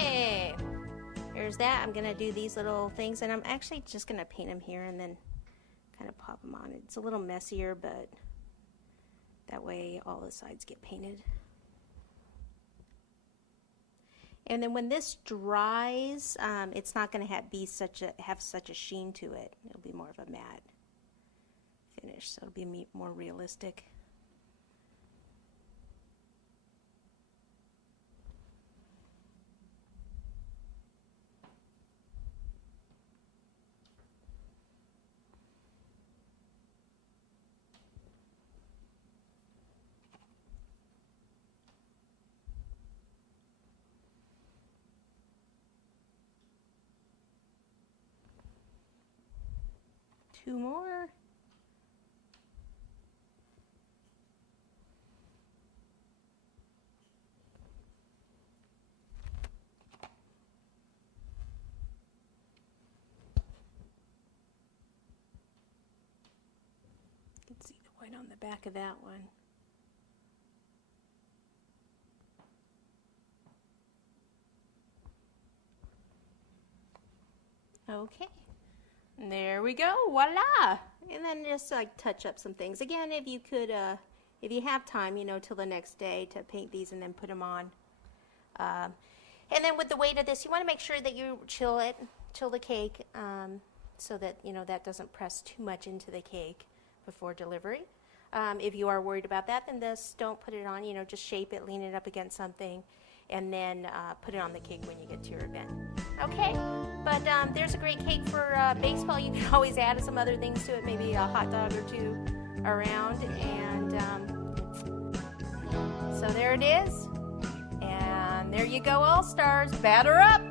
Okay, there's that. I'm gonna do these little things, and I'm actually just gonna paint them here and then kind of pop them on. It's a little messier, but that way all the sides get painted. And then when this dries, it's not going to have such a sheen to it. It'll be more of a matte finish, so it'll be more realistic. Two more. You can see the white on the back of that one. Okay. There we go, voila! And then just like touch up some things. Again, if you could, if you have time, you know, till the next day to paint these and then put them on. And then with the weight of this, you want to make sure that you chill the cake, so that, you know, that doesn't press too much into the cake before delivery. If you are worried about that, then just don't put it on, you know, just shape it, lean it up against something, and then put it on the cake when you get to your event. Okay, but there's a great cake for baseball. You can always add some other things to it, maybe a hot dog or two around, and so there it is. And there you go, All Stars, batter up!